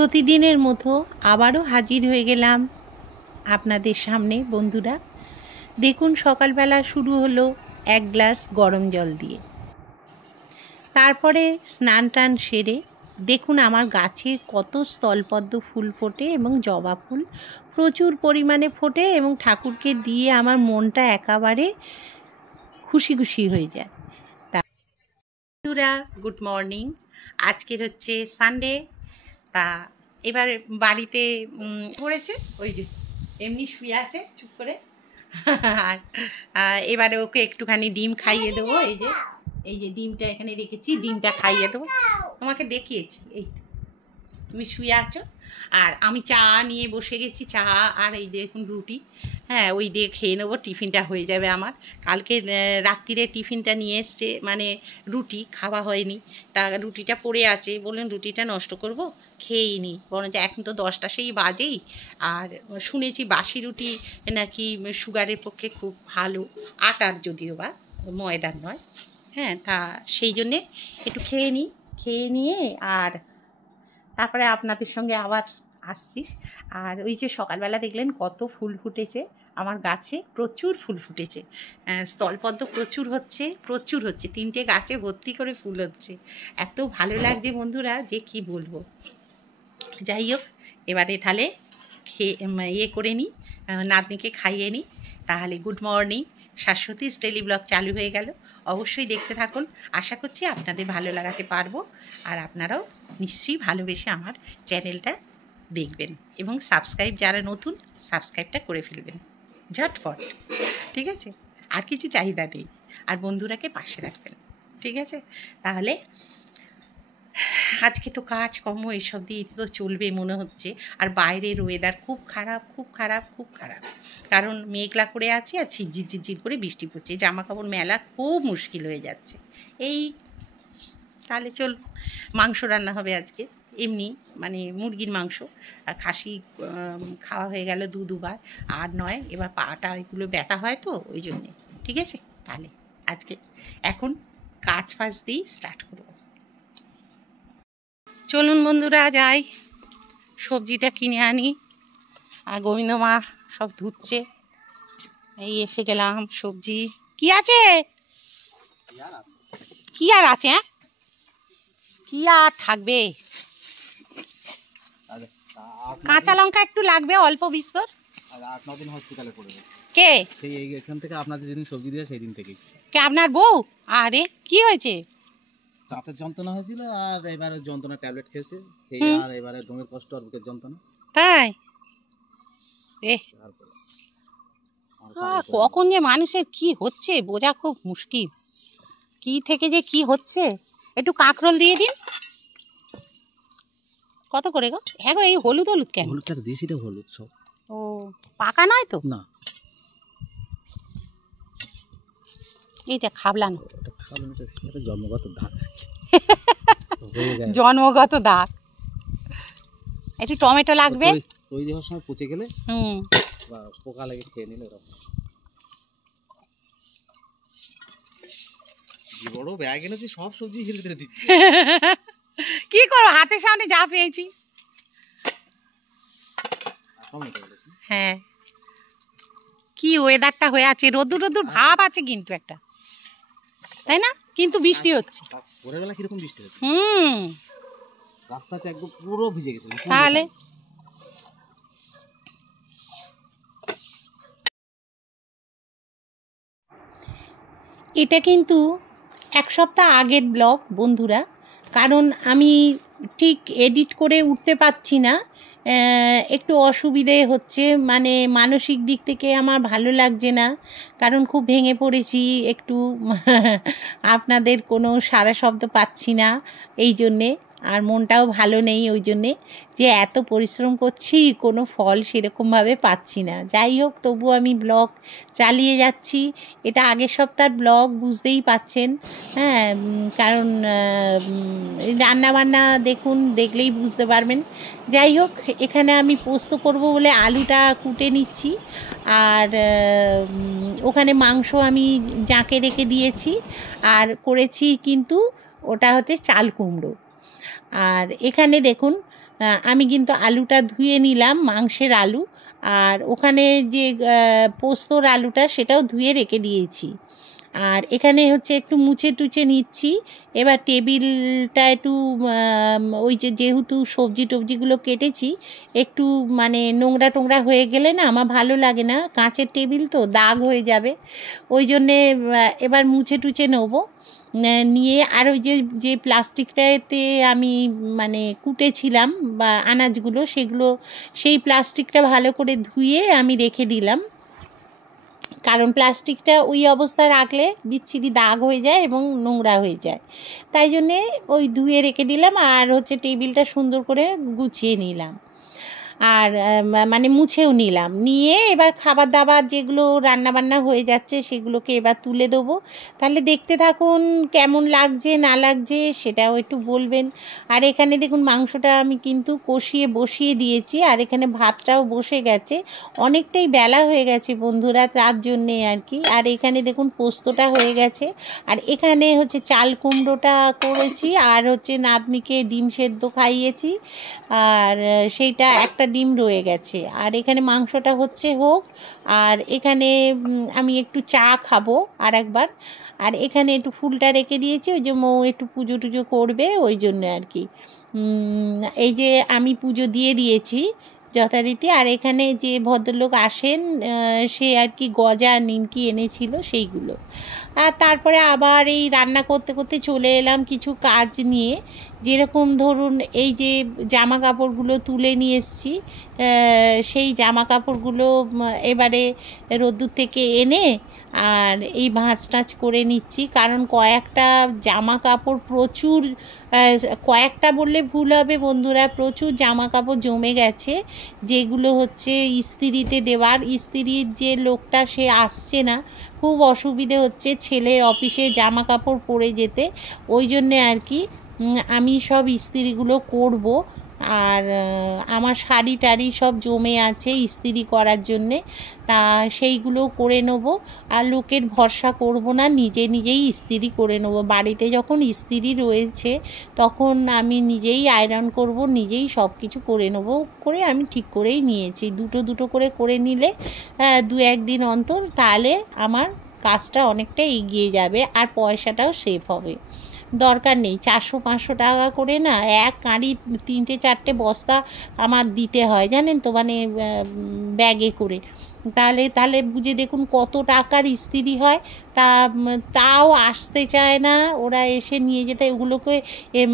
প্রতিদিনের মতো আবারও হাজির হয়ে গেলাম আপনাদের সামনে বন্ধুরা। দেখুন সকালবেলা শুরু হলো এক গ্লাস গরম জল দিয়ে, তারপরে স্নান টান সেরে দেখুন আমার গাছে কত স্থলপদ্ম ফুল ফোটে এবং জবা ফুল প্রচুর পরিমাণে ফোটে এবং ঠাকুরকে দিয়ে আমার মনটা একেবারে খুশি খুশি হয়ে যায়। বন্ধুরা গুড মর্নিং, আজকের হচ্ছে সানডে। তা এবার বাড়িতে পড়েছে, ওই যে এমনি শুয়ে আছে চুপ করে। আর এবারে ওকে একটুখানি ডিম খাইয়ে দেবো। এই যে ডিমটা এখানে রেখেছি, ডিমটা খাইয়ে দেবো। তোমাকে দেখিয়েছি, এই তুমি শুয়ে আছো আর আমি চা নিয়ে বসে গেছি। চা আর এই দেখুন রুটি, হ্যাঁ ওই দিয়ে খেয়ে নেবো, টিফিনটা হয়ে যাবে আমার। কালকে রাত্রিরে টিফিনটা নিয়ে এসছে, মানে রুটি খাওয়া হয়নি, তা রুটিটা পড়ে আছে, বললেন রুটিটা নষ্ট করব, খেয়েই নি বরঞ্চ এখন তো 10টা সেই বাজেই। আর শুনেছি বাসি রুটি নাকি সুগারের পক্ষে খুব ভালো, আটার যদিও বা ময়দার নয়। হ্যাঁ, তা সেই জন্যে একটু খেয়ে নিয়ে আর তারপরে আপনাদের সঙ্গে আবার আসছি। আর ওই যে সকালবেলা দেখলেন কত ফুল ফুটেছে আমার গাছে, প্রচুর ফুল ফুটেছে, স্থলপদ্ম প্রচুর হচ্ছে 3টে গাছে ভর্তি করে ফুল হচ্ছে। এত ভালো লাগছে বন্ধুরা যে কি বলবো। যাই হোক, এবারে তাহলে ইয়ে করে নিই, নাতনিকে খাইয়ে নিই। তাহলে গুড মর্নিং, শাশ্বতীস ডেইলি ব্লগ চালু হয়ে গেল। অবশ্যই দেখতে থাকুন, আশা করছি আপনাদের ভালো লাগাতে পারবো। আর আপনারাও নিশ্চয়ই ভালোবেসে আমার চ্যানেলটা দেখবেন এবং সাবস্ক্রাইব, যারা নতুন সাবস্ক্রাইবটা করে ফেলবেন ঝটফট, ঠিক আছে? আর কিছু চাহিদা নেই, আর বন্ধুরাকে পাশে রাখবেন, ঠিক আছে? তাহলে আজকে তো কাজকর্ম এইসব দিয়ে তো চলবে মনে হচ্ছে। আর বাইরের ওয়েদার খুব খারাপ, কারণ মেঘলা করে আছে আর ঝিরঝির করে বৃষ্টি পড়ছে, জামা কাপড় মেলা খুব মুশকিল হয়ে যাচ্ছে। এই তাহলে চল, মাংস রান্না হবে আজকে, এমনি মানে মুরগির মাংস। খাসি খাওয়া হয়ে গেল দুবার, আর নয় এবার পাটা এগুলো ব্যথা হয় তো ওই জন্যে, ঠিক আছে? তাহলে আজকে এখন কাজ ফাজ দিয়েই স্টার্ট করব। চলুন বন্ধুরা যাই, সবজিটা কিনে আনি। আর গোবিন্দ মা সব ধুচ্ছে, এই এসে গেলাম। সবজি কি আছে, কি আর আছে, হ্যাঁ কি আর থাকবে, কাঁচা লঙ্কা একটু লাগবে অল্প বিস্তর। 8-9 দিন হসপিটালে পড়বে। কে? সেই এখান থেকে আপনাদের যেদিন সবজি দিয়ে সেই দিন থেকেই। কে আপনার বউ? আরে কি হয়েছে? দাঁতের যন্ত্রণা হয়েছিল, আর এবারে যন্ত্রণা ট্যাবলেট খেয়েছে, খেয়ে আর এবারে ডোঙের কষ্ট আর বুকের যন্ত্রণা। তাই? কখন যে মানুষের কি হচ্ছে বোঝা খুব মুশকিল, কি থেকে যে কি হচ্ছে। একটু কাঁকরোল দিয়ে দিন। কত করে গো? হ্যাঁ গো, এই হলুদ কেন? হলুদটা দিয়েছি, এটা হলুদ সব। ও পাকা নয় তো? না, এইটা খাবলানো, এটা জন্মগত দাগ। জন্মগত দাগ। একটু টমেটো লাগবে, ওই দেওয়ার সময় পচে গেলে বা পোকা লাগে খেয়ে নিলে এরকম। বড় ব্যাগ এনেছি, সব সবজি হেলে দিচ্ছি। কি করবো, হাতের সামনে যা পেয়েছি। হ্যাঁ, কি ওয়েদারটা হয়ে আছে, রোদ্দুর ভাব আছে কিন্তু একটা, তাই না? কিন্তু বৃষ্টি হচ্ছে। ভোরবেলা কিরকম বৃষ্টি হচ্ছে, রাস্তাতে একদম পুরো ভিজে গেছে। তাহলে এটা কিন্তু 1 সপ্তাহ আগের ব্লগ বন্ধুরা, কারণ আমি ঠিক এডিট করে উঠতে পারছি না, একটু অসুবিধে হচ্ছে, মানে মানসিক দিক থেকে আমার ভালো লাগছে না, কারণ খুব ভেঙে পড়েছি একটু। আপনাদের কোনো সারা শব্দ পাচ্ছি না এই জন্যে, আর মনটাও ভালো নেই ওই জন্যে, যে এত পরিশ্রম করছি কোনো ফল সেরকমভাবে পাচ্ছি না। যাই হোক, তবু আমি ব্লগ চালিয়ে যাচ্ছি। এটা আগের সপ্তাহের ব্লগ, বুঝতেই পাচ্ছেন। হ্যাঁ, কারণ রান্নাবান্না দেখলেই বুঝতে পারবেন। যাই হোক, এখানে আমি পোস্ত করব বলে আলুটা কুটে নিচ্ছি, আর ওখানে মাংস আমি জাঁকে রেখে দিয়েছি, আর করেছি কিন্তু ওটা হচ্ছে চাল কুমড়ো। আর এখানে দেখুন আমি কিন্তু আলুটা ধুয়ে নিলাম, মাংসের আলু, আর ওখানে যে পোস্তর আলুটা সেটাও ধুয়ে রেখে দিয়েছি। আর এখানে হচ্ছে একটু মুছে টুছে নিচ্ছি। এবার টেবিলটা একটু ওই যেহেতু সবজি টবজিগুলো কেটেছি, একটু মানে নোংরা টোংরা হয়ে গেলে না আমার ভালো লাগে না, কাঁচের টেবিল তো দাগ হয়ে যাবে, ওই জন্যে এবার মুছে টুছে নেবো। নিয়ে আর ওই যে প্লাস্টিকটাতে আমি মানে কুটেছিলাম বা আনাজগুলো, সেই প্লাস্টিকটা ভালো করে ধুয়ে আমি রেখে দিলাম, কারণ প্লাস্টিকটা ওই অবস্থায় রাখলে বিচ্ছিরি দাগ হয়ে যায় এবং নোংরা হয়ে যায়, তাই জন্যে ওই ধুয়ে রেখে দিলাম। আর হচ্ছে টেবিলটা সুন্দর করে গুছিয়ে নিলাম, আর মানে মুছেও নিলাম। নিয়ে এবার খাবার দাবার যেগুলো রান্নাবান্না হয়ে যাচ্ছে সেগুলোকে এবার তুলে দেবো। তাহলে দেখতে থাকুন কেমন লাগছে না লাগছে সেটাও একটু বলবেন। আর এখানে দেখুন মাংসটা আমি কিন্তু কষিয়ে বসিয়ে দিয়েছি, আর এখানে ভাতটাও বসে গেছে, অনেকটাই বেলা হয়ে গেছে বন্ধুরা, তার জন্যে আর কি। আর এখানে দেখুন পোস্তটা হয়ে গেছে, আর এখানে হচ্ছে চাল কুমড়োটা করেছি, আর হচ্ছে নাতনিকে ডিম সেদ্ধ খাইয়েছি, আর সেইটা একটা ডিম রয়ে গেছে। আর এখানে মাংসটা হোক, আর এখানে আমি একটু চা খাবো আর একবার। আর এখানে একটু ফুলটা রেখে দিয়েছি, ওই যে মৌ একটু পুজো টুজো করবে ওই জন্য আর কি। এই যে আমি পুজো দিয়ে দিয়েছি যথারীতি। আর এখানে যে ভদ্রলোক আসেন সে আর কি গজা নিমকি এনেছিল সেইগুলো। আর তারপরে আবার এই রান্না করতে করতে চলে এলাম কিছু কাজ নিয়ে, যেরকম ধরুন এই যে জামা কাপড়গুলো তুলে নিয়ে এসেছি, সেই জামা কাপড়গুলো এবারে রোদ্দুর থেকে এনে আর এই ভাঁজ টাঁজ করে নিচ্ছি, কারণ কয়েকটা জামা কাপড় প্রচুর, কয়েকটা বললে ভুল হবে বন্ধুরা, প্রচুর জামা কাপড় জমে গেছে, যেগুলো হচ্ছে ইস্ত্রিতে দেওয়ার। ইস্ত্রির যে লোকটা সে আসছে না, খুব অসুবিধে হচ্ছে ছেলের অফিসে জামা কাপড় পরে যেতে, ওই জন্যে আর কি আমি সব ইস্ত্রিগুলো করব। আর আমার শাড়ি টাড়ি সব জমে আছে ইস্ত্রি করার জন্যে, তা সেইগুলো করে নেব। আর লোকের ভরসা করব না, নিজেই ইস্ত্রি করে নেব। বাড়িতে যখন ইস্ত্রি রয়েছে তখন আমি নিজেই আয়রন করব, নিজেই সব কিছু করে নেব, করে আমি ঠিক করেই নিয়েছি। দুটো করে নিলে দু একদিন অন্তর, তাহলে আমার কাজটা অনেকটা এগিয়ে যাবে আর পয়সাটাও সেভ হবে। দরকার নেই 400-500 টাকা করে না এক কাঁড়ি 3-4টে বস্তা আমার দিতে হয়, জানেন তো, মানে ব্যাগে করে। তাহলে বুঝে দেখুন কত টাকার ইস্ত্রি হয়। তাও আসতে চায় না ওরা, এসে নিয়ে যেতে, ওগুলোকে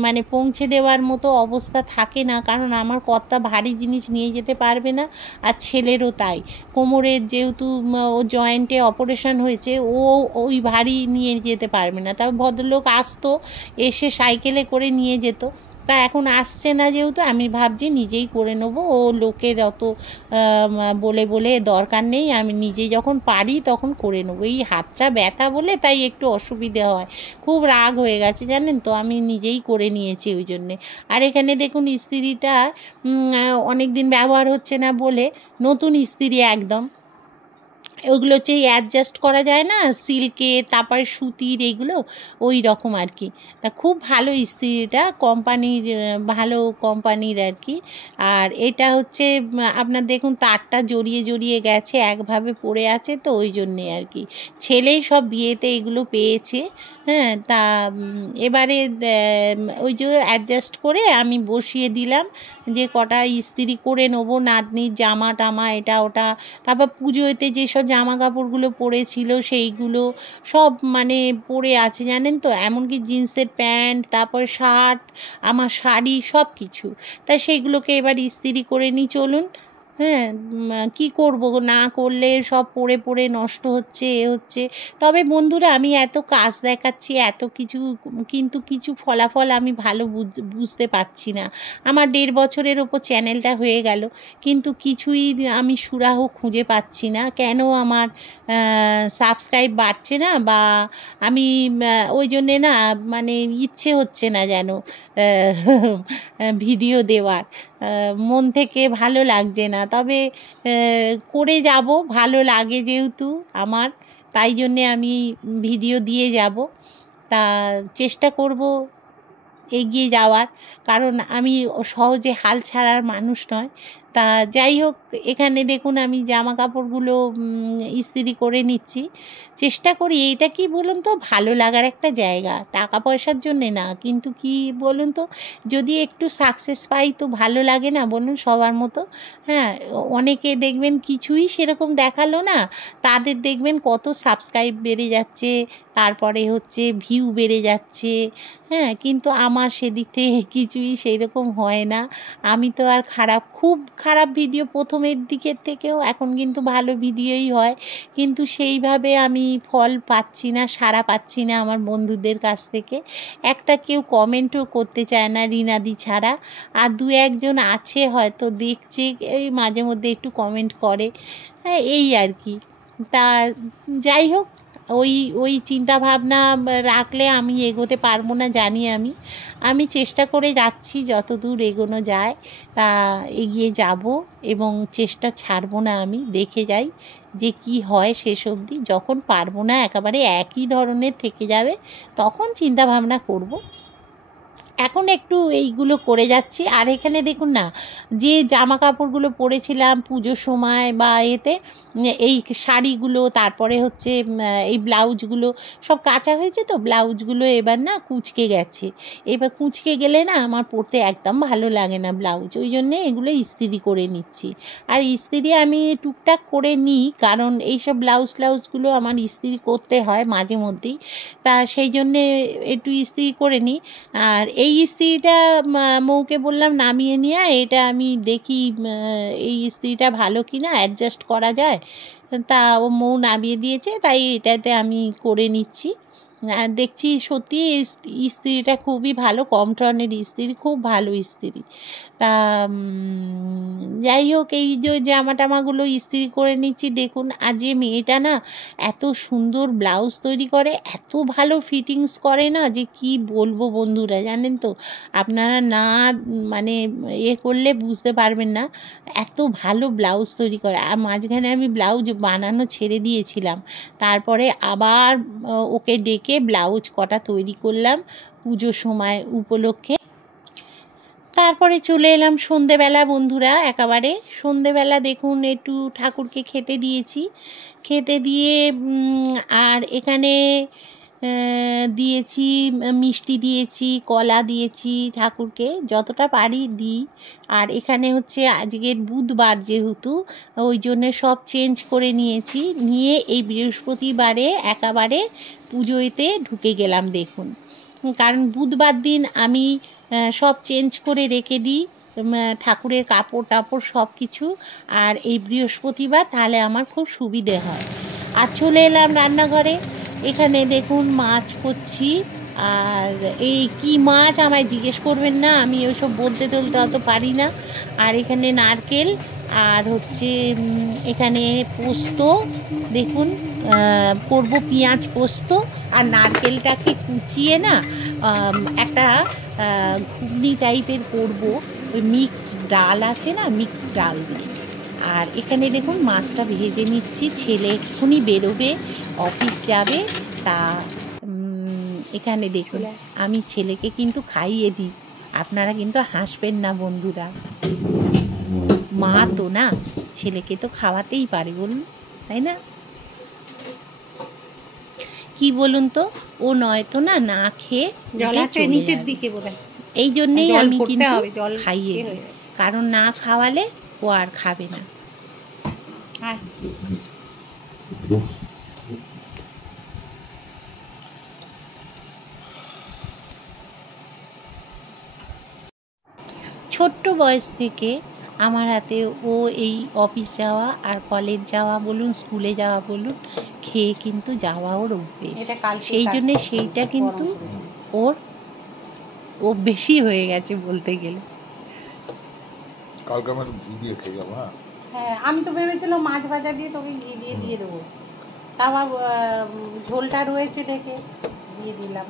মানে পৌঁছে দেওয়ার মতো অবস্থা থাকে না, কারণ আমার কর্তা ভারী জিনিস নিয়ে যেতে পারবে না, আর ছেলেরও তাই। কোমরের যেহেতু ও জয়েন্টে অপারেশন হয়েছে, ও ওই ভারী নিয়ে যেতে পারবে না। তবে ভদ্রলোক আসতো, এসে সাইকেলে করে নিয়ে যেত, তা এখন আসছে না যেহেতু আমি ভাবছি নিজেই করে নেবো। ও লোকের অত বলে দরকার নেই, আমি নিজে যখন পারি তখন করে নেবো। এই হাতটা ব্যথা বলে তাই একটু অসুবিধে হয়, খুব রাগ হয়ে গেছে জানেন তো, আমি নিজেই করে নিয়েছি ওই জন্যে। আর এখানে দেখুন ইস্ত্রিটা অনেক দিন ব্যবহার হচ্ছে না বলে নতুন ইস্ত্রি একদম, ওগুলো হচ্ছে অ্যাডজাস্ট করা যায় না, সিল্কের, তারপরে সুতির, এইগুলো ওই রকম আর কি। তা খুব ভালো ইস্ত্রিটা, কোম্পানির, ভালো কোম্পানির আর কি। আর এটা হচ্ছে আপনার দেখুন তারটা জড়িয়ে গেছে, একভাবে পড়ে আছে, তো ওই জন্যে আর কি। ছেলেই সব বিয়েতে এগুলো পেয়েছে। হ্যাঁ, তা এবারে ওই যে অ্যাডজাস্ট করে আমি বসিয়ে দিলাম যে কটা ইস্ত্রি করে নেবো, নাতনির জামা টামা এটা ওটা। তারপর পুজোতে যেসব জামা কাপড়গুলো পরেছিল সেইগুলো সব মানে পরে আছে জানেন তো, এমনকি জিন্সের প্যান্ট, তারপর শার্ট, আমার শাড়ি, সব কিছু। তাই সেইগুলোকে এবার ইস্ত্রি করে নিই চলুন। হ্যাঁ, কী করব, না করলে সব পরে নষ্ট হচ্ছে, হচ্ছে। তবে বন্ধুরা আমি এত কাজ দেখাচ্ছি, এত কিছু, কিন্তু কিছু ফলাফল আমি ভালো বুঝতে পারছি না। আমার 1.5 বছরের ওপর চ্যানেলটা হয়ে গেল, কিন্তু কিছুই আমি সুরাহ খুঁজে পাচ্ছি না, কেন আমার সাবস্ক্রাইব বাড়ছে না, বা আমি ওই জন্যে না মানে ইচ্ছে হচ্ছে না যেন ভিডিও দেওয়ার, মন থেকে ভালো লাগছে না। তবে করে যাব, ভালো লাগে যেহেতু আমার, তাই জন্যে আমি ভিডিও দিয়ে যাব। তা চেষ্টা করব এগিয়ে যাওয়ার, কারণ আমি সহজে হাল ছাড়ার মানুষ নয়। তা যাই হোক, এখানে দেখুন আমি জামা কাপড়গুলো ইস্ত্রি করে নিচ্ছি। চেষ্টা করি, এইটা কি বলুন তো, ভালো লাগার একটা জায়গা, টাকা পয়সার জন্যে না, কিন্তু কি বলুন তো, যদি একটু সাকসেস পাই তো ভালো লাগে না বলুন, সবার মতো। হ্যাঁ, অনেকে দেখবেন কিছুই সেরকম দেখালো না, তাদের দেখবেন কত সাবস্ক্রাইব বেড়ে যাচ্ছে, তারপরে হচ্ছে ভিউ বেড়ে যাচ্ছে। হ্যাঁ, কিন্তু আমার সেদিক থেকে কিছুই সেই রকম হয় না। আমি তো আর খুব খারাপ ভিডিও প্রথমের দিকের থেকেও এখন কিন্তু ভালো ভিডিওই হয়, কিন্তু সেইভাবে আমি ফল পাচ্ছি না, সাড়া পাচ্ছি না আমার বন্ধুদের কাছ থেকে। একটা কেউ কমেন্টও করতে চায় না রিনাদি ছাড়া, আর দু একজন আছে হয়তো দেখছে, এই মাঝে মধ্যে একটু কমেন্ট করে। হ্যাঁ, এই আর কি। তা যাই হোক, ওই চিন্তা ভাবনা রাখলে আমি এগোতে পারবো না, জানি। আমি চেষ্টা করে যাচ্ছি, যত দূর এগোনো যায় তা এগিয়ে যাব, এবং চেষ্টা ছাড়বো না। আমি দেখে যাই যে কি হয় শেষ অবধি। যখন পারবো না, একেবারে একই ধরনের থেকে যাবে, তখন চিন্তা ভাবনা করব। এখন একটু এইগুলো করে যাচ্ছি। আর এখানে দেখুন না, যে জামা কাপড়গুলো পরেছিলাম পুজোর সময় বা এতে, এই শাড়িগুলো, তারপরে হচ্ছে এই ব্লাউজগুলো সব কাঁচা হয়েছে, তো ব্লাউজগুলো এবার না কুঁচকে গেছে। এবার কুঁচকে গেলে না আমার পরতে একদম ভালো লাগে না ব্লাউজ, ওই জন্যে এগুলো ইস্ত্রি করে নিচ্ছি। আর ইস্ত্রি আমি টুকটাক করে নিই, কারণ এইসব ব্লাউজগুলো আমার ইস্ত্রি করতে হয় মাঝে মধ্যেই, তা সেই জন্যে একটু ইস্ত্রি করে নিই। আর এই ইস্ত্রিটা মৌকে বললাম নামিয়ে নিয়ে, এটা আমি দেখি এই ইস্ত্রিটা ভালো কি না, অ্যাডজাস্ট করা যায়। তা ও মৌ নামিয়ে দিয়েছে, তাই এটাতে আমি করে নিচ্ছি। আর দেখছি সত্যি ইস্ত্রিটা খুবই ভালো, কম টনের ইস্ত্রি, খুব ভালো ইস্ত্রি। তা যাই হোক, এই যে জামা টামাগুলো ইস্ত্রি করে নিচ্ছি। দেখুন, আর যে মেয়েটা না এত সুন্দর ব্লাউজ তৈরি করে, এত ভালো ফিটিংস করে না, যে কি বলবো বন্ধুরা, জানেন তো, আপনারা না মানে করলে বুঝতে পারবেন না, এত ভালো ব্লাউজ তৈরি করে। আর মাঝখানে আমি ব্লাউজ বানানো ছেড়ে দিয়েছিলাম, তারপরে আবার ওকে ডেকে ব্লাউজ কটা তৈরি করলাম পুজোর সময় উপলক্ষে। তারপরে চলে এলাম সন্ধেবেলা বন্ধুরা, একেবারে সন্ধেবেলা দেখুন একটু ঠাকুরকে খেতে দিয়েছি, খেতে দিয়ে আর এখানে দিয়েছি মিষ্টি, দিয়েছি কলা, দিয়েছি ঠাকুরকে, যতটা পারি দিই। আর এখানে হচ্ছে আজকের বুধবার যেহেতু, ওই জন্যে সব চেঞ্জ করে নিয়েছি, নিয়ে এই বৃহস্পতিবারে একেবারে পুজোতে ঢুকে গেলাম দেখুন। কারণ বুধবার দিন আমি সব চেঞ্জ করে রেখে দিই, ঠাকুরের কাপড় টাপড় সব কিছু, আর এই বৃহস্পতিবার তাহলে আমার খুব সুবিধে হয়। আর চলে এলাম রান্নাঘরে, এখানে দেখুন মাছ করছি। আর এই কি মাছ আমায় জিজ্ঞেস করবেন না, আমি ওইসব বলতে টলতে অত পারি না। আর এখানে নারকেল, আর হচ্ছে এখানে পোস্ত, দেখুন করব পেঁয়াজ পোস্ত, আর নারকেলটাকে কুচিয়ে না একটা ঘুগনি টাইপের করব, ওই মিক্সড ডাল আছে না, মিক্সড ডাল দিয়ে। আর এখানে দেখুন মাছটা ভেজে নিচ্ছি, ছেলে এক্ষুনি বেরোবে, অফিস যাবে। তা এখানে দেখুন আমি ছেলেকে কিন্তু খাইয়ে দিই, আপনারা কিন্তু হাসবেন না বন্ধুরা, মা তো না, ছেলেকে তো খাওয়াতেই পারে বলুন, তাই না? কি বলুন তো, ও নয়তো না খেয়ে জল আছে নিচের দিকে বলে, এই জন্যেই আমি কিন্তু খাইয়ে দিই, কারণ না খাওয়ালে ও আর খাবে না। ছোট্ট বয়স থেকে আমার হাতে ও এই অফিস যাওয়া আর কলেজ যাওয়া বলুন, স্কুলে যাওয়া বলুন, খেয়ে কিন্তু যাওয়া ওর অভ্যেস, সেই জন্যে সেইটা কিন্তু ও বেশি হয়ে গেছে বলতে গেলে। কালকে আমার ঘি দিয়ে খেয়ে যাবো। হ্যাঁ, আমি তো ভেবেছিলাম মাছ ভাজা দিয়ে তোকে ঘি দিয়ে দেবো, আবার ঝোলটা রয়েছে দেখে দিয়ে দিলাম,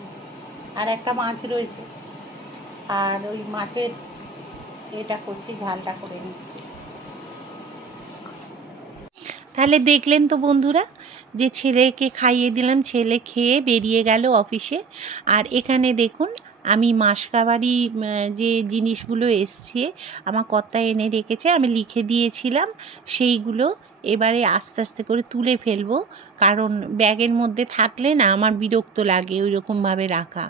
আর একটা মাছ রয়েছে, আর ওই মাছের এটা করছি, ঝালটা করে নিচ্ছি। তাহলে দেখলেন তো বন্ধুরা, যে ছেলেকে খাইয়ে দিলাম, ছেলে খেয়ে বেরিয়ে গেল অফিসে। আর এখানে দেখুন আমি মাসকাবারি যে জিনিসগুলো এসছে আমার কর্তা এনে রেখেছে, আমি লিখে দিয়েছিলাম, সেইগুলো এবারে আস্তে আস্তে করে তুলে ফেলবো। কারণ ব্যাগের মধ্যে থাকলে না আমার বিরক্ত লাগে ওই রকমভাবে রাখা।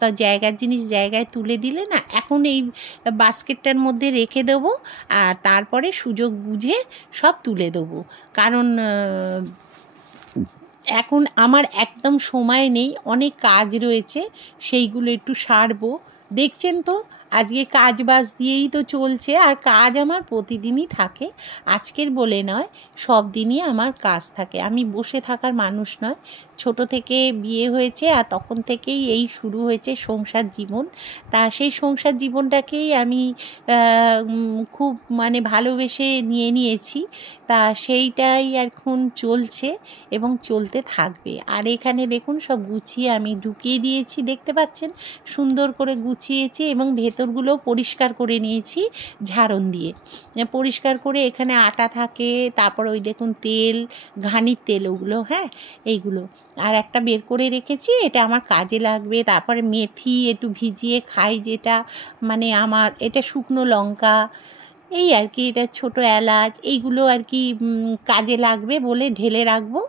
তা জায়গার জিনিস জায়গায় তুলে দিলে না, এখন এই বাস্কেটটার মধ্যে রেখে দেবো আর তারপরে সুযোগ বুঝে সব তুলে দেবো। কারণ এখন আমার একদম সময় নেই, অনেক কাজ রয়েছে, সেইগুলো একটু সারবো। দেখছেন তো আজকে কাজ বাজ দিয়েই তো চলছে, আর কাজ আমার প্রতিদিনই থাকে, আজকের বলে নয়, সব দিনই আমার কাজ থাকে। আমি বসে থাকার মানুষ নয়, ছোট থেকে বিয়ে হয়েছে আর তখন থেকেই এই শুরু হয়েছে সংসার জীবন। তা সেই সংসার জীবনটাকেই আমি খুব মানে ভালোবেসে নিয়েছি। তা সেইটাই এখন চলছে এবং চলতে থাকবে। আর এখানে দেখুন সব গুছিয়ে আমি ঢুকিয়ে দিয়েছি, দেখতে পাচ্ছেন সুন্দর করে গুছিয়েছি এবং ভেতরগুলো পরিষ্কার করে নিয়েছি ঝাড়ন দিয়ে। পরিষ্কার করে এখানে আটা থাকে, তারপর ওই দেখুন তেল, ঘানির তেল ওগুলো, হ্যাঁ এইগুলো। আর একটা বের করে রেখেছি, এটা আমার কাজে লাগবে। তারপরে মেথি একটু ভিজিয়ে খাই, যেটা মানে আমার এটা শুকনো লঙ্কা, এই আর কি, এটা ছোটো এলাচ, এইগুলো আর কি কাজে লাগবে বলে ঢেলে রাখবো।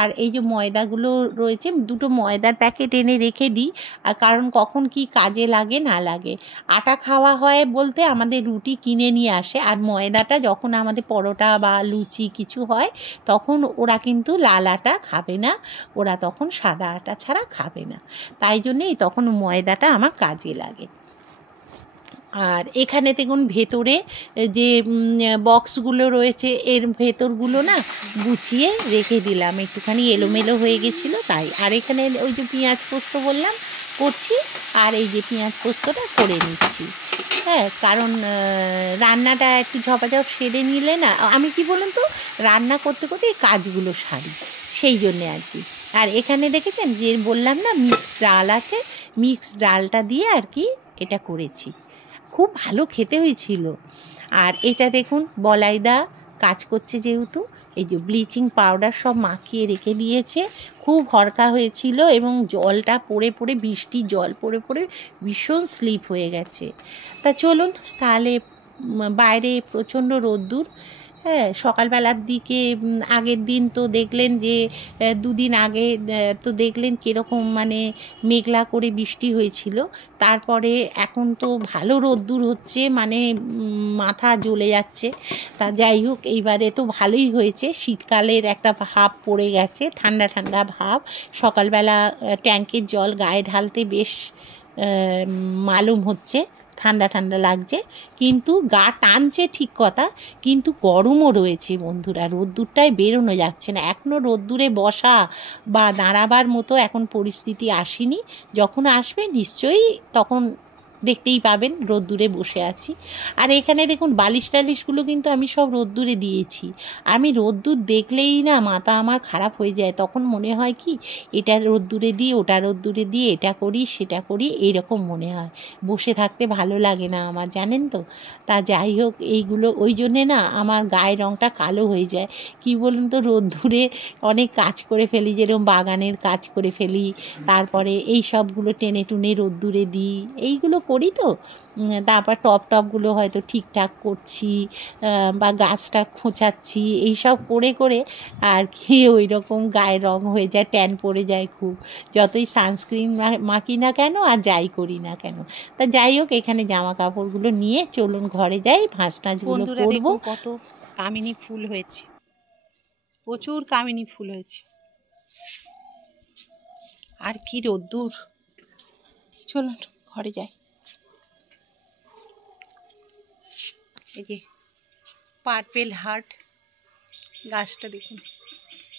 আর এই যে ময়দাগুলো রয়েছে, দুটো ময়দার প্যাকেট এনে রেখে দিই, আর কারণ কখন কি কাজে লাগে না লাগে। আটা খাওয়া হয় বলতে আমাদের রুটি কিনে নিয়ে আসে, আর ময়দাটা যখন আমাদের পরোটা বা লুচি কিছু হয় তখন ওরা কিন্তু লাল আটা খাবে না, ওরা তখন সাদা আটা ছাড়া খাবে না, তাই জন্যেই তখন ময়দাটা আমার কাজে লাগে। আর এখানে দেখুন ভেতরে যে বক্সগুলো রয়েছে এর ভেতরগুলো না গুছিয়ে রেখে দিলাম, একটুখানি এলোমেলো হয়ে গেছিলো তাই। আর এখানে ওই যে পেঁয়াজ পোস্ত বললাম করছি, আর এই যে পেঁয়াজ পোস্তটা করে নিচ্ছি, হ্যাঁ, কারণ রান্নাটা একটু ঝপাঝপ সেরে নিলে না, আমি কি বলুন তো রান্না করতে করতে এই কাজগুলো সারি, সেই জন্যে আর কি। আর এখানে দেখেছেন যে বললাম না মিক্সড ডাল আছে, মিক্সড ডালটা দিয়ে আর কি এটা করেছি, খুব ভালো খেতে হয়েছিল। আর এটা দেখুন বলাইদা কাজ করছে, যেহেতু এই যে ব্লিচিং পাউডার সব মাখিয়ে রেখে দিয়েছে, খুব হরকা হয়েছিল এবং জলটা পড়ে পড়ে, বৃষ্টির জল পড়ে পড়ে ভীষণ স্লিপ হয়ে গেছে। তা চলুন তাহলে, বাইরে প্রচণ্ড রোদ্দুর, হ্যাঁ, সকালবেলার দিকে আগের দিন তো দেখলেন যে দুদিন আগে তো দেখলেন কীরকম মানে মেঘলা করে বৃষ্টি হয়েছিল, তারপরে এখন তো ভালো রোদ্দুর হচ্ছে, মানে মাথা জ্বলে যাচ্ছে। তা যাই হোক, এইবারে তো ভালোই হয়েছে, শীতকালের একটা ভাব পড়ে গেছে, ঠান্ডা ঠান্ডা ভাব। সকালবেলা ট্যাঙ্কের জল গায়ে ঢালতে বেশ মালুম হচ্ছে, ঠান্ডা ঠান্ডা লাগছে, কিন্তু গা টানছে ঠিক কথা, কিন্তু গরমও রয়েছে বন্ধুরা, রোদ্দুরটায় বেরোনো যাচ্ছে না, এখনও রোদ্দুরে বসা বা দাঁড়াবার মতো এখন পরিস্থিতি আসেনি, যখন আসবে নিশ্চয়ই তখন দেখতেই পাবেন রোদ্দুরে বসে আছি। আর এখানে দেখুন বালিশ টালিশগুলো কিন্তু আমি সব রোদ্দুরে দিয়েছি, আমি রোদ্দুর দেখলেই না মাথা আমার খারাপ হয়ে যায়, তখন মনে হয় কি এটা রোদ্দুরে দিই, ওটা রোদ্দুরে দিয়ে, এটা করি সেটা করি, এইরকম মনে হয়, বসে থাকতে ভালো লাগে না আমার, জানেন তো। তা যাই হোক, এইগুলো ওই জন্যে না আমার গায়ের রঙটা কালো হয়ে যায়, কি বলুন তো, রোদ্দুরে অনেক কাজ করে ফেলি, যেরকম বাগানের কাজ করে ফেলি, তারপরে এই সবগুলো টেনে টুনে রোদ্দুরে দিই, এইগুলো করি তো। তারপর টপগুলো হয়তো ঠিকঠাক করছি বা গাছটা খোঁচাচ্ছি, এইসব করে করে আর কি ওই রকম গায়ের রঙ হয়ে যায়, ট্যান পড়ে যায় খুব, যতই সানস্ক্রিন মাখি না কেন আর যাই করি না কেন। তা যাই হোক, এখানে জামা কাপড়গুলো নিয়ে চলুন ঘরে যাই, ভাঁজ টাঁজগুলো করবো। কত কামিনী ফুল হয়েছে, প্রচুর কামিনী ফুল হয়েছে, আর কি রোদ্দুর, চলুন ঘরে যাই। এই যে পার্পেল হার্ট গাছটা দেখুন,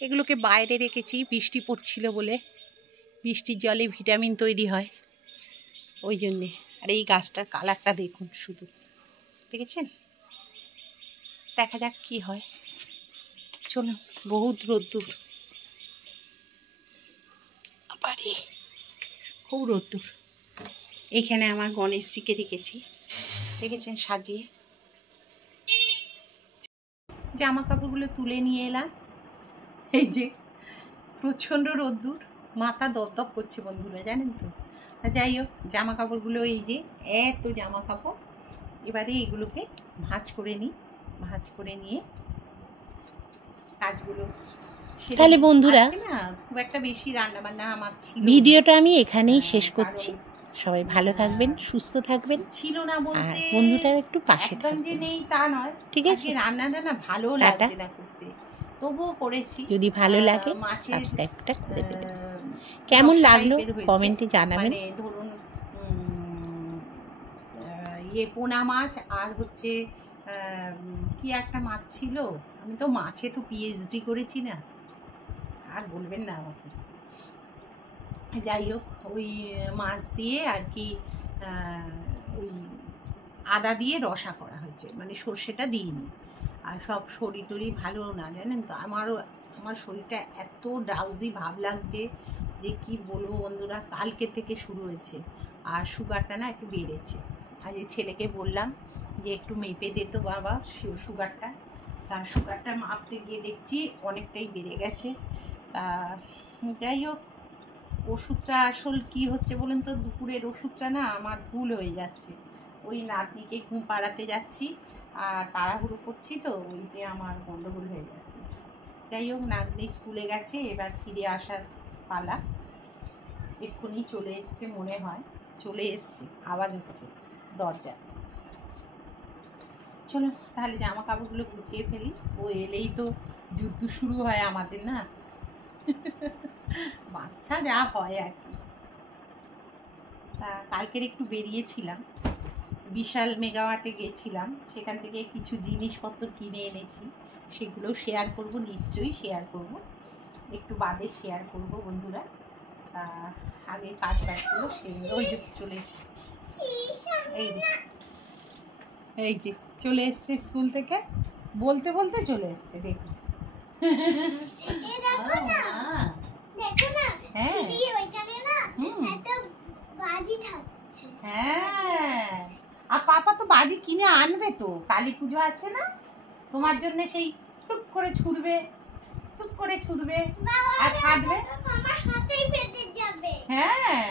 এগুলোকে বাইরে রেখেছি, বৃষ্টি পড়ছিল বলে, বৃষ্টির জলে ভিটামিন তৈরি হয় ওই জন্যে। আর এই গাছটার কালারটা দেখুন শুধু, দেখেছেন, দেখা যাক কি হয়, চলুন, বহুত রোদ্দুর, আবারে খুব রোদ্দুর। এইখানে আমার গণেশজিকে রেখেছি, দেখেছেন সাজিয়ে। জামা কাপড়গুলো তুলে নিয়ে এলাম, এই যে প্রচণ্ড রোদ্দুর, মাথা দপদপ করছে বন্ধুরা, জানেন তো। যাই হোক, জামা কাপড়গুলো এই যে এত জামা কাপড়, এবারে এগুলোকে ভাঁজ করে নিই। ভাঁজ করে নিয়ে কাজগুলো তাহলে বন্ধুরা না খুব একটা বেশি রান্না বান্না আমার ছিল। ভিডিওটা আমি এখানেই শেষ করছি। সবাই ভালো থাকবেন, সুস্থ থাকবেন। ছিল না বলতে বন্ধুটার একটু পাশে একদম যে নেই তা নয়, ঠিক আছে? রান্নাটা না ভালো লাগছে না করতে, তবুও করেছি। যদি ভালো লাগে সাবস্ক্রাইবটা করে দেবেন। কেমন লাগলো কমেন্টে জানাবেন। মানে ধরুন পোনা মাছ আর হচ্ছে কি একটা মাছ ছিল, আমি তো মাছে তো পিএইচডি করেছি না, আর বলবেন না আমাকে। যাই হোক, ওই মাছ দিয়ে আর কি ওই আদা দিয়ে রসা করা হয়েছে, মানে সর্ষেটা দিইনি। আর সব শরীর টরি ভালো না, জানেন তো। আমার শরীরটা এত ড্রাউজি ভাব লাগছে যে কি বলবো বন্ধুরা, কালকে থেকে শুরু হয়েছে। আর সুগারটা না একটু বেড়েছে। আর এই ছেলেকে বললাম যে একটু মেপে দে তো বাবা সুগারটা। তার সুগারটা মাপতে গিয়ে দেখছি অনেকটাই বেড়ে গেছে। যাই হোক, ওষুধটা আসল কি হচ্ছে বলেন তো, দুপুরের ওষুধটা না আমার ভুল হয়ে যাচ্ছে। ওই নাতনিকে ঘুম পাড়াতে যাচ্ছি আর তাড়াহুড়ো করছি, তো ওইতে আমার গন্ডগোল হয়ে যাচ্ছে। যাই হোক, নাতনি স্কুলে গেছে, এবার ফিরে আসার পালা। এক্ষুনি চলে এসছে মনে হয়, চলে এসছে, আওয়াজ হচ্ছে দরজা। চলো তাহলে জামা কাপড়গুলো গুছিয়ে ফেলি, ও এলেই তো যুদ্ধ শুরু হয় আমাদের, না? বাচ্চা যা হয় আর কি। তা কালকের একটু বেরিয়েছিলাম, বিশাল মেগাওয়াটে গেছিলাম, সেখান থেকে কিছু জিনিসপত্র কিনে এনেছি, সেগুলো শেয়ার করব, নিশ্চয়ই শেয়ার করব, একটু বাদে শেয়ার করব বন্ধুরা। তা আগে কাজ বাজগুলো সেগুলো ওই যে চলে এসছে, এই যে চলে এসছে স্কুল থেকে, বলতে বলতে চলে এসছে। দেখুন হ্যাঁ, আর পাপা তো বাজি কিনে আনবে তো, কালী পুজো আছে না, তোমার জন্য সেই টুক করে ছুড়বে, টুক করে ছুড়বে আর কাটবে। হ্যাঁ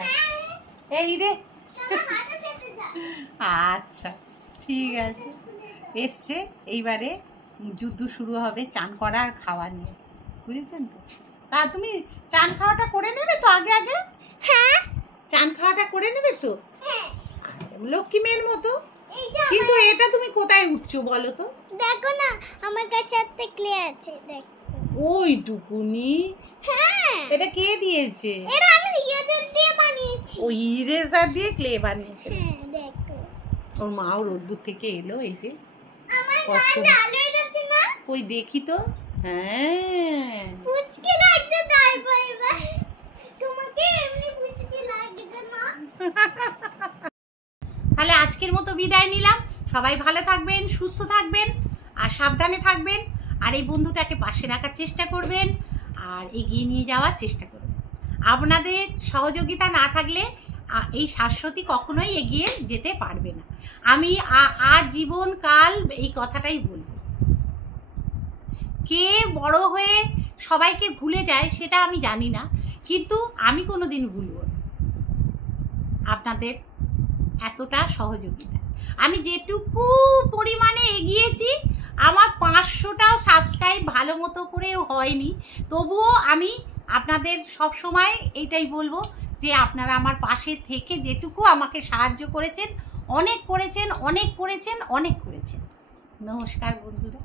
এই রে, আচ্ছা ঠিক আছে, এসছে। এইবারে যুদ্ধ শুরু হবে চান করা আর খাওয়া নিয়ে, বুঝেছেন তো? তা তুমি চান খাওয়াটা করে নেবে তো আগে আগে? হ্যাঁ, চান খাওয়াটা করে নেবে তো? আচ্ছা, লক্ষ্মী মেয়ের মতো। কিন্তু এটা তুমি কোথায় উঠছো বলো তো? দেখো না, আমার কাছে একটা ক্লে আছে, দেখো। ওইটুকুনি? হ্যাঁ। এটা কে দিয়েছে? এটা আমি ইরেজার দিয়ে বানিয়েছি। ও ইরেজার দিয়ে ক্লে বানিয়েছে? হ্যাঁ, দেখো। ওর মা ওর রোদ্দুর থেকে এলো, এই যে আমার গায়ে আলো হয়ে যাচ্ছে না? কই দেখি তো। হ্যাঁ, পুচকে লাগছে তাই বাবা, তোমাকে এমনি পুচকে লাগছে না? তাহলে আজকের মতো বিদায় নিলাম। সবাই ভালো থাকবেন, সুস্থ থাকবেন আর সাবধানে থাকবেন। আর এই বন্ধুটাকে পাশে রাখার চেষ্টা করবেন আর এগিয়ে নিয়ে যাওয়ার চেষ্টা করবেন। আপনাদের সহযোগিতা না থাকলে এই শাশ্বতী কখনোই এগিয়ে যেতে পারবে না। আমি আজীবন কাল এই কথাটাই বলবো। কে বড় হয়ে সবাইকে ভুলে যায় সেটা আমি জানি না, কিন্তু আমি কোনোদিন ভুলব না আপনাদের এতটা সহযোগিতা। আমি যেটুকু পরিমাণে এগিয়েছি, আমার 500টাও সাবস্ক্রাইব ভালো মতো করেও হয়নি, তবুও আমি আপনাদের সব সময় এইটাই বলবো যে আপনারা আমার পাশে থেকে যেটুকু আমাকে সাহায্য করেছেন, অনেক করেছেন, অনেক করেছেন, অনেক করেছেন। নমস্কার বন্ধুরা।